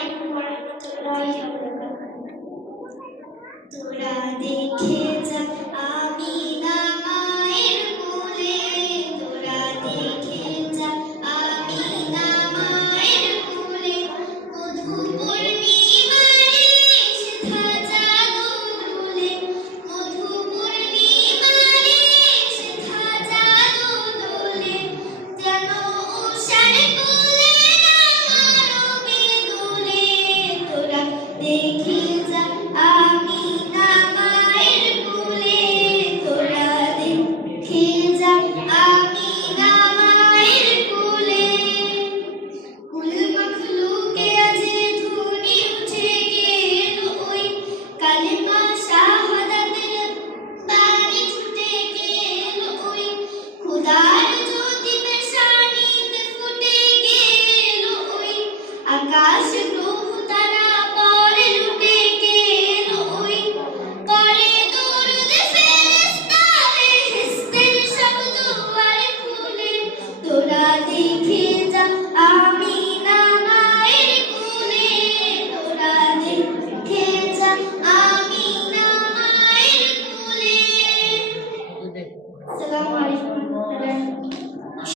আলাইকুম ওয়া রাহমাতুল্লাহি ওয়া বারাকাতুহু। তোরা দেখে যা আমিনা মায়ের কোলে, তোরা দেখে যা আমিনা মায়ের কোলে, মধু পূর্ণিমারে সেথা জাদু দোলে, মধু পূর্ণিমারে সেথা জাদু দোলে, যেন উষার কোলে না মারবে দোলে। তোরা